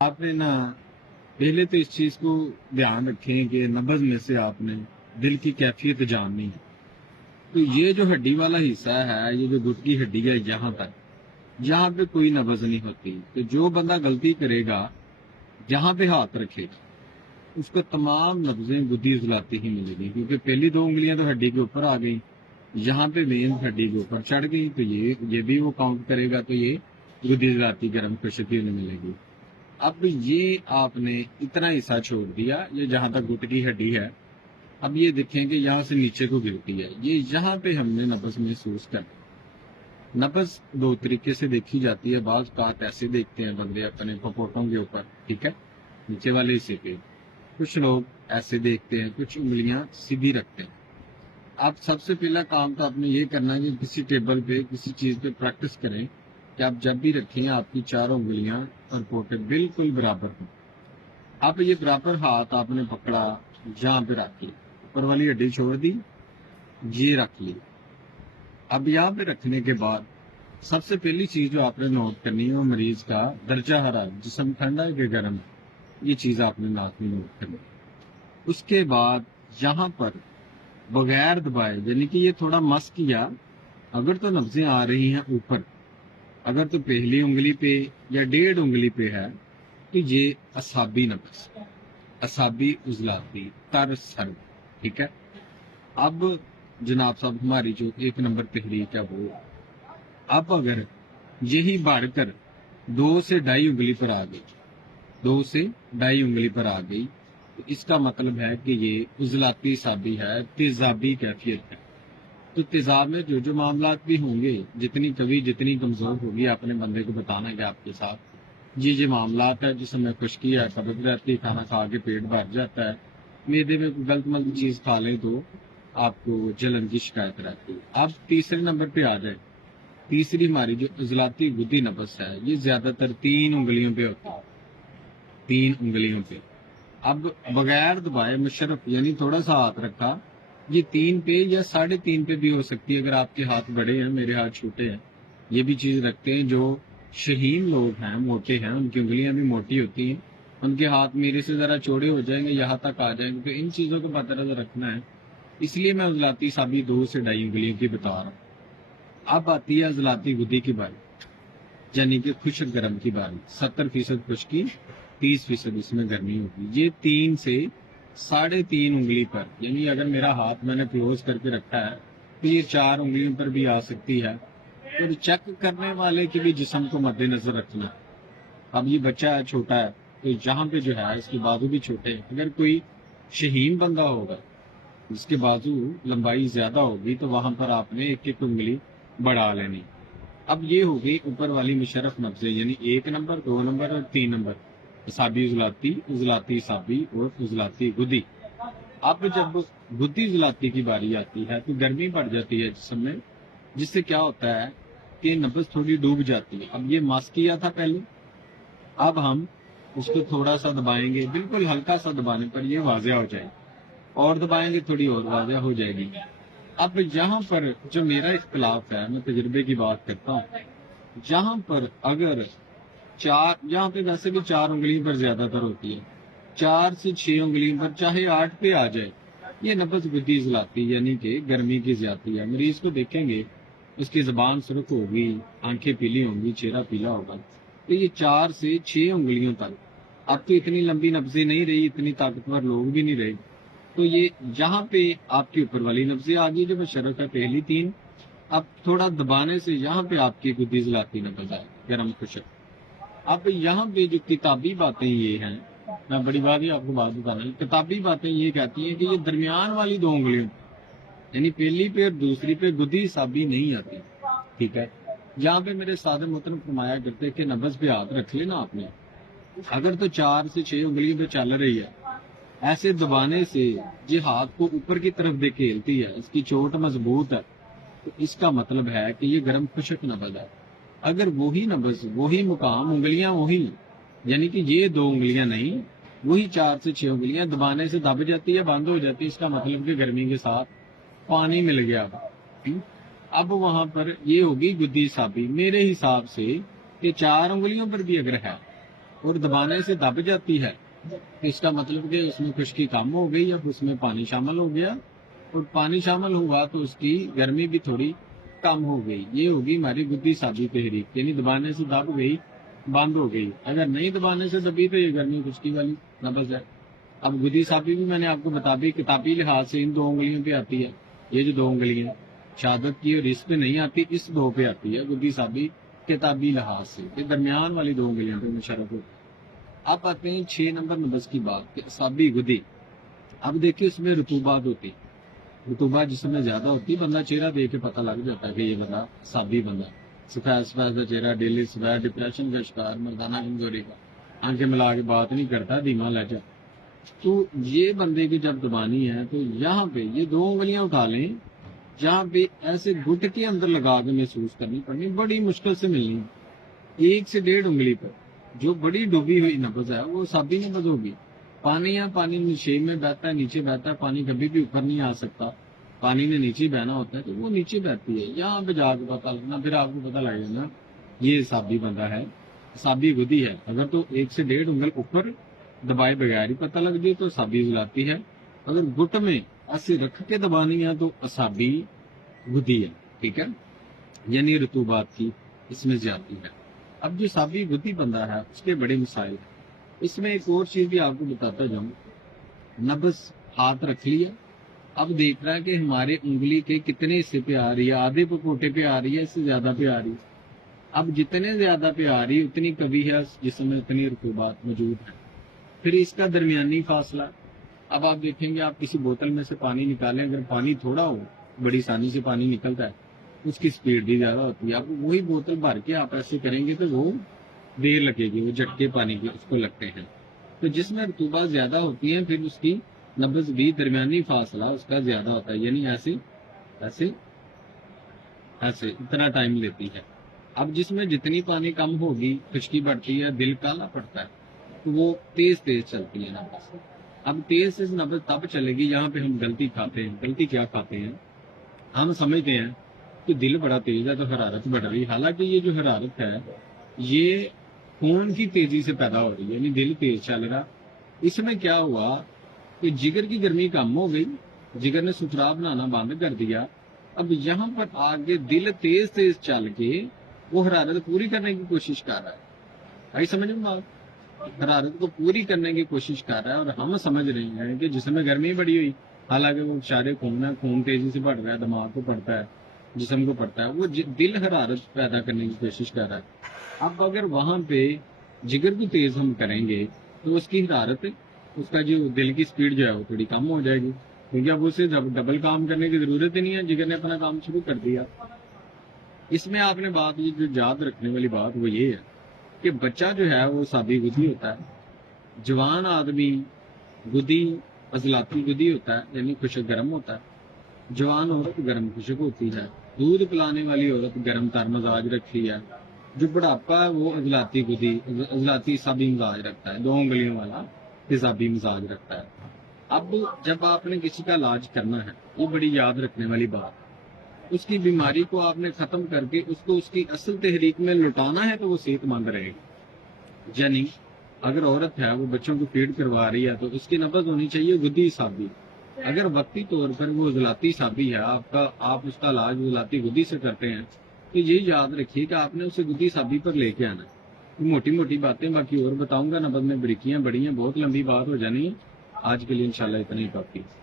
आपने ना पहले तो इस चीज को ध्यान रखें कि नब्ज में से आपने दिल की कैफियत जाननी है। तो ये जो हड्डी वाला हिस्सा है, ये जो गुट की हड्डी है, यहाँ पे कोई नब्ज नहीं होती। तो जो बंदा गलती करेगा, जहाँ पे हाथ रखेगा, उसको तमाम नब्जें बुद्धि उजलाती ही मिलेगी, क्योंकि पहली दो उंगलियां तो हड्डी के ऊपर आ गई, यहाँ पे वेन हड्डी के ऊपर चढ़ गई, तो ये भी वो काउंट करेगा, तो ये बुद्धि उजलाती गर्म खुशकी उन्हें मिलेगी। अब ये आपने इतना हिस्सा छोड़ दिया, ये जहां तक घुट की हड्डी है। अब ये देखें कि यहाँ से नीचे को गिरती है, ये यहाँ पे हमने नब्ज महसूस कर। नब्ज दो तरीके से देखी जाती है। बाज काट ऐसे देखते हैं बंदे अपने पपोटों के ऊपर, ठीक है, नीचे वाले हिस्से पे। कुछ लोग ऐसे देखते हैं, कुछ उंगलियां सीधी रखते हैं। आप सबसे पहला काम तो आपने ये करना है कि किसी टेबल पे किसी चीज पे प्रैक्टिस करें कि आप जब भी रखें आपकी चारों उंगलियां और पोटे बिल्कुल बराबर हों। अब ये बराबर हाथ आपने पकड़ा, यहाँ पे रख लिया, ऊपर वाली हड्डी छोड़ दी, ये रख ली। अब यहाँ पे रखने के बाद सबसे पहली चीज जो आपने नोट करनी है वो मरीज का दर्जा हरारत, जिस्म ठंडा है कि गर्म है, ये चीज आपने नाक में नोट करनी है। उसके बाद यहाँ पर बगैर दबाए, यानी कि ये थोड़ा मस किया, अगर तो नब्जें आ रही हैं ऊपर, अगर तो पहली उंगली पे या डेढ़ उंगली पे है, तो ये असाबी नब्ज, असाबी उजलाती तर सर, ठीक है। अब जनाब साहब हमारी जो एक नंबर तहरीक है वो, अब अगर यही बढ़कर 2 से ढाई उंगली पर आ गई, 2 से ढाई उंगली पर आ गई, तो इसका मतलब है कि ये उजलाती साबी है, तेजाबी कैफियत है। तो तेजाब में जो जो मामलात भी होंगे, जितनी कभी जितनी कमजोर होगी, आपने बंदे को बताना है आपके साथ ये मामलात है, जिसमें खुश्की है, कब्ज रहती है, खाना खा के पेट भर जाता है, मैदे में गलत मलत चीज खा ले तो आपको जलन की शिकायत रहती है। अब तीसरे नंबर पे आ जाए, तीसरी हमारी जो उजलाती गुद्दी नब्ज है, ये ज्यादातर 3 उंगलियों पे होती है, 3 उंगलियों पे। अब बगैर दबाए मुशर्रफ, यानी थोड़ा सा हाथ रखा, ये 3 पे या 3.5 पे भी हो सकती है, अगर आपके हाथ बड़े हैं, मेरे हाथ छोटे हैं। ये भी चीज रखते हैं, जो शहीन लोग हैं, मोटे हैं, उनकी उंगलियां भी मोटी होती हैं, उनके हाथ मेरे से जरा चौड़े हो जाएंगे, यहाँ तक आ जाएंगे, तो इन चीजों को मद्देनजर रखना है। इसलिए मैं उजलाती साबी 2 से ढाई उंगलियों की बता रहा हूँ। अब आती है उजलाती गुद्दी की बारी, यानी कि खुश्क गर्म की बारी। 70% खुश्की, 30% इसमें गर्मी होगी। ये 3 से 3.5 उंगली पर, यानी अगर मेरा हाथ मैंने क्लोज करके रखा है तो ये 4 उंगलियों पर भी आ सकती है। तो चेक करने वाले के भी जिस्म को मद्देनजर रखना। अब ये बच्चा है, छोटा है, तो यहाँ पे जो है इसके बाजू भी छोटे हैं। अगर कोई शहीन बंदा होगा जिसके बाजू लंबाई ज्यादा होगी, तो वहां पर आपने एक एक उंगली बढ़ा लेनी। अब ये हो गई ऊपर वाली मुशर्रफ नब्जें, यानी 1 नंबर, 2 नंबर और 3 नंबर, साबी उजलाती, उजलाती साबी और उजलाती गुद्दी। अब जब गुद्दी उजलाती की बारी आती है तो गर्मी बढ़ जाती है जिस्म में, जिससे क्या होता है कि नब्ज थोड़ी डूब जाती है। अब ये मास्क किया था पहले, अब हम उसको थोड़ा सा दबाएंगे, बिल्कुल हल्का सा दबाने पर ये वाजिया हो जाएगी, और दबाएंगे थोड़ी और वाजिया हो जाएगी। अब यहाँ पर जो मेरा इख्तलाफ है, मैं तजुर्बे की बात करता हूँ, जहाँ पर अगर 4, यहाँ पे वैसे भी 4 उंगलियों पर ज्यादातर होती है, 4 से 6 उंगलियों पर, चाहे 8 पे आ जाए, ये नब्ज गुद्दी उजलाती, यानी कि गर्मी की ज्यादती है। मरीज को देखेंगे, उसकी जबान सुर्ख होगी, आंखें पीली होंगी, चेहरा पीला होगा। तो ये 4 से 6 उंगलियों तक, अब तो इतनी लंबी नब्जें नहीं रही, इतनी ताकतवर लोग भी नहीं रहे, तो ये यहाँ पे आपकी ऊपर वाली नब्जें आ गई जो मुशर्रफ है, पहली 3। अब थोड़ा दबाने से यहाँ पे आपकी गुद्दी उजलाती नब्ज आए, गर्म खुशक। अब यहाँ पे जो किताबी बातें ये हैं, मैं बड़ी बात ही आपको बात बता रहा हूँ, किताबी बातें ये कहती हैं कि ये दरमियान वाली 2 उंगलियों, यानी पहली पे और दूसरी पे गुद्दी साबी नहीं आती, ठीक है। यहाँ पे मेरे सादे मोहतरम फरमाया करते कि नब्ज पे हाथ रख लेना आपने, अगर तो 4 से 6 उंगलियों पे चल रही है, ऐसे दबाने से ये हाथ को ऊपर की तरफ धकेलती है, इसकी चोट मजबूत है, तो इसका मतलब है कि ये गर्म खुशक नब्ज है। अगर वही नब्ज, वही मुकाम, उंगलियां वही, यानी कि ये 2 उंगलियां नहीं, वही 4 से 6 उंगलियां दबाने से दब जाती है, बंद हो जाती है, इसका मतलब कि गर्मी के साथ पानी मिल गया। अब वहां पर ये होगी गुद्दी साबी। मेरे हिसाब से कि 4 उंगलियों पर भी अगर है اور دبانے سے دب جاتی ہے، اس کا مطلب کہ اس میں خشکی کم ہو گئی یا اس میں پانی شامل ہو گیا، اور پانی شامل ہوا تو اس کی گرمی بھی تھوڑی کم ہو گئی. یہ ہوگی ہماری گدی سابی تحریک، یعنی دبانے سے دب گئی، بند ہو گئی. اگر نہیں دبانے سے دبی تو یہ گرمی خشکی والی نبض ہے. اب گدی سابی بھی میں نے آپ کو بتا دی، کتابی لحاظ سے ان 2 انگلیوں پہ آتی ہے. یہ جو 2 انگلیاں شہادت کی اور اس پہ نہیں آتی، اس 2 پہ آتی ہے گدی سابی کتابی لحاظ سے. یہ درمیان والی 2 انگلیاں پہ مشرف ہوتی ہے. اب آتے ہیں 6 نمبر نبض کی بات کہ سابی گدی. اب دیکھیے اس میں رطوبات ہوتی، رطوبات جس میں زیادہ ہوتی، بندہ چہرہ دیکھ کے پتہ لگ جاتا ہے کہ یہ بندہ سابی بندہ. سفید سفید کا چہرہ، ڈیلی سفید، ڈپریشن کا شکار، مردانہ کمزوری کا، آنکھیں ملا کے بات نہیں کرتا، دھیما لہجہ. تو یہ بندے کی جب دبانی ہے تو یہاں پہ یہ 2 انگلیاں اٹھا لیں، جہاں پہ ایسے گھٹ کے اندر لگا کے محسوس کرنی پڑنی، بڑی مشکل سے ملنی. 1 سے 1.5 انگلی پر جو بڑی ڈوبی ہوئی نبض ہے وہ سابی نبض ہوگی. پانی یا پانی نیچے میں بہتا ہے، نیچے بہتا ہے، پانی کبھی بھی اوپر نہیں آ سکتا، پانی نے نیچے بہنا ہوتا ہے تو وہ نیچے بہتی ہے. یہاں پہ جا کے پتا لگنا، پھر آپ کو پتا لگ جانا یہ سابی بندہ ہے، سابی گدی ہے. اگر تو 1 سے 1.5 انگل اوپر دبائے بغیر ہی پتہ لگ جائے تو سابی جلاتی ہے. اگر گٹ میں ایسے رکھ کے دبانی ہے تو سابی گدی ہے. ٹھیک ہے، یعنی رطوبات کی اس میں زیادتی ہے. اب جو سابی گدی بندہ ہے اس کے بڑے مسائل ہیں. اس میں ایک اور چیز بھی آپ کو بتاتا جاؤں. نبض ہاتھ رکھ لیا، اب دیکھ رہا ہے کہ ہمارے انگلی کے کتنے حصے پہ آ رہی ہے، آدھے پکوٹے پہ آ رہی ہے، اس سے زیادہ پہ آ رہی ہے. اب جتنے زیادہ پہ آ رہی ہے اتنی کبھی ہے جسم میں اتنی رطوبات موجود ہے. پھر اس کا درمیانی فاصلہ. اب آپ دیکھیں گے آپ کسی بوتل میں سے پانی نکالیں، اگر پانی تھوڑا ہو بڑی آسانی سے پانی نکلتا ہے، اس کی سپیڈ بھی زیادہ ہوتی ہے. اب وہی بوتل بھر کے آپ ایسے کریں گے تو وہ دیر لگے گی، وہ جھٹکے پانی کے اس کو لگتے ہیں. تو جس میں رطوبات زیادہ ہوتی ہیں پھر اس کی نبض بھی درمیانی فاصلہ اس کا زیادہ ہوتا ہے، یعنی ایسے ایسے ایسے اتنا ٹائم لیتی ہے. اب جس میں جتنی پانی کم ہوگی خشکی بڑھتی ہے، دل کالا پڑتا ہے، تو وہ تیز تیز چلتی ہے نبض. اب تیز تیز نبض تب چلے گی یہاں پہ ہم غلطی کھاتے ہیں. غلطی کیا کھاتے ہیں؟ ہم سمجھتے ہیں کہ دل بڑا تیز ہے تو حرارت بڑھ رہی، حالانکہ یہ جو حرارت ہے یہ خون کی تیزی سے پیدا ہو رہی ہے، یعنی دل تیز چل رہا. اس میں کیا ہوا کہ جگر کی گرمی کم ہو گئی، جگر نے ستھرا بنانا بند کر دیا. اب یہاں پر آگے دل تیز تیز چل کے وہ حرارت پوری کرنے کی کوشش کر رہا ہے. بھائی سمجھ میں آپ، حرارت کو پوری کرنے کی کوشش کر رہا ہے، اور ہم سمجھ رہے ہیں کہ جسم میں گرمی بڑی ہوئی، حالانکہ وہ اشارے خون ہے، خون تیزی سے بڑھ رہا ہے، دماغ کو پڑتا ہے، جسم کو پڑتا ہے، وہ دل حرارت پیدا کرنے کی کوشش کر رہا ہے. اب اگر وہاں پہ جگر کو تیز ہم کریں گے تو اس کی حرارت، اس کا جو دل کی سپیڈ جو ہے وہ تھوڑی کم ہو جائے گی، کیونکہ اب اسے ڈبل کام کرنے کی ضرورت ہی نہیں ہے، جگر نے اپنا کام شروع کر دیا. اس میں آپ نے بات جو یاد رکھنے والی بات وہ یہ ہے کہ بچہ جو ہے وہ سابی گدی ہوتا ہے، جوان آدمی گدی عضلاتی گدی ہوتا ہے، یعنی خشک گرم ہوتا ہے. جوان عورت گرم خشک ہوتی ہے. دودھ پلانے والی عورت گرم تر مزاج رکھتی ہے. جو بڑھاپا ہے وہ عضلاتی گدی عضلاتی سابی مزاج رکھتا ہے، 2 انگلیوں والا تیزابی مزاج رکھتا ہے. اب جب آپ نے کسی کا علاج کرنا ہے، یہ بڑی یاد رکھنے والی بات، اس کی بیماری کو آپ نے ختم کر کے اس کو اس کی اصل تحریک میں لوٹانا ہے تو وہ صحت مند رہے گا. یعنی اگر عورت ہے وہ بچوں کو فیڈ کروا رہی ہے تو اس کی نبض ہونی چاہیے گدی سابی. اگر وقتی طور پر وہ عضلاتی سابی ہے آپ اس کا علاج عضلاتی گدی سے کرتے ہیں تو یہ یاد رکھیے کہ آپ نے اسے گدی سابی پر لے کے آنا ہے. موٹی موٹی باتیں باقی اور بتاؤں گا، نبض میں بریکیاں بڑی ہیں، بہت لمبی بات ہو جانی ہے. آج کے لیے انشاءاللہ اتنا ہی کافی ہے.